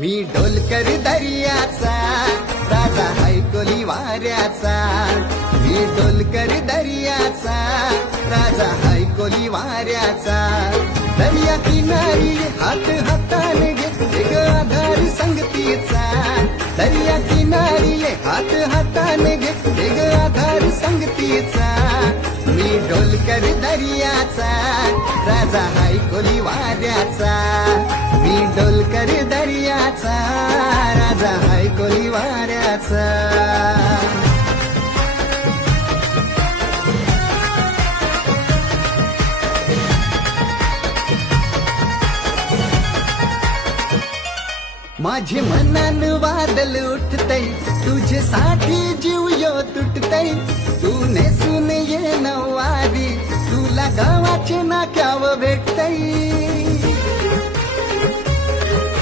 मी डोलकर दर्याचा राजा हैकोली वाऱ्याचा, मी डोलकर दर्याचा राजा हैकोली वाऱ्याचा. दर्या किनारी हात हाताने घेते ग आधार संगतीचा, दर्या किनारी हात हाताने घेते ग आधार संगतीचा. मी डोलकर दर्याचा राजा हैकोली वाऱ्याचा, मी डोलकर दर्याचा राजा हैकोली वाऱ्याचा. माझे मनान वादल उठतय, तुझ्यासाठी जीव यो तुटतय. तू नेसून ये नवारी, तुला गावाचे नाक्याव भेटतय.